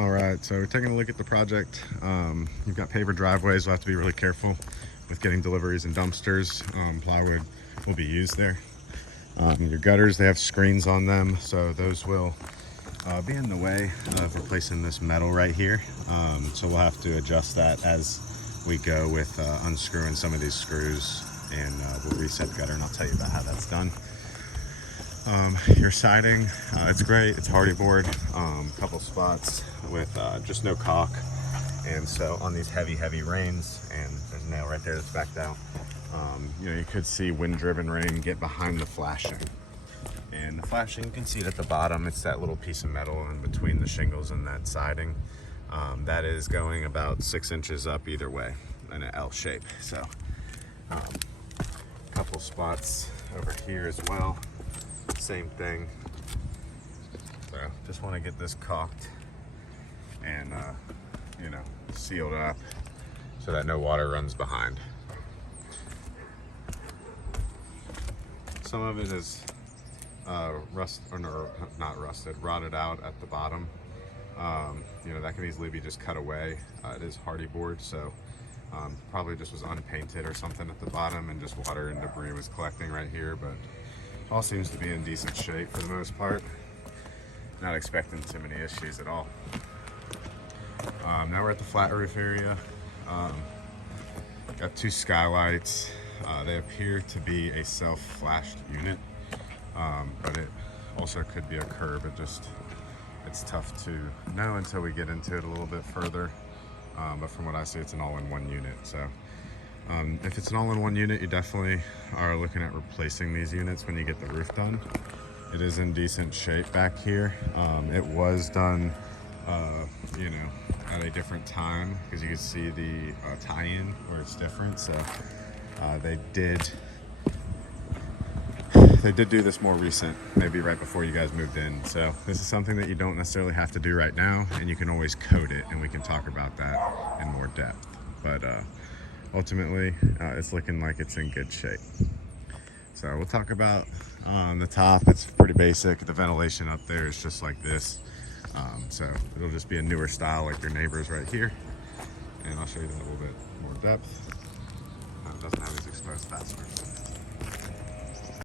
All right, so we're taking a look at the project. You've got paver driveways. We'll have to be really careful with getting deliveries and dumpsters. Plywood will be used there. Your gutters, they have screens on them, so those will be in the way of replacing this metal right here. So we'll have to adjust that as we go with unscrewing some of these screws, and we'll reset the gutter, and I'll tell you about how that's done. Your siding, it's great. It's hardy board, couple spots with just no caulk, and so on these heavy rains, and there's a nail right there that's backed out, you could see wind-driven rain get behind the flashing. And the flashing, you can see it at the bottom. It's that little piece of metal in between the shingles and that siding. That is going about 6 inches up either way in an L shape. So couple spots over here as well, same thing. So just want to get this caulked and sealed up so that no water runs behind. Some of it is rotted out at the bottom. That can easily be just cut away. It is hardy board, so probably just was unpainted or something at the bottom, and just water and debris was collecting right here, but all seems to be in decent shape for the most part. Not expecting too many issues at all. Now we're at the flat roof area. Got 2 skylights. They appear to be a self-flashed unit, but it also could be a curb. It's tough to know until we get into it a little bit further. But from what I see, it's an all-in-one unit. So if it's an all-in-one unit, you definitely are looking at replacing these units when you get the roof done. It is in decent shape back here. It was done, at a different time, because you can see the tie-in where it's different. So they did do this more recent, maybe right before you guys moved in. So this is something that you don't necessarily have to do right now, and you can always code it, and we can talk about that in more depth. But ultimately, it's looking like it's in good shape. So we'll talk about the top. It's pretty basic. The ventilation up there is just like this. So it'll just be a newer style like your neighbors right here. And I'll show you that a little bit more depth. It doesn't have these exposed fasteners.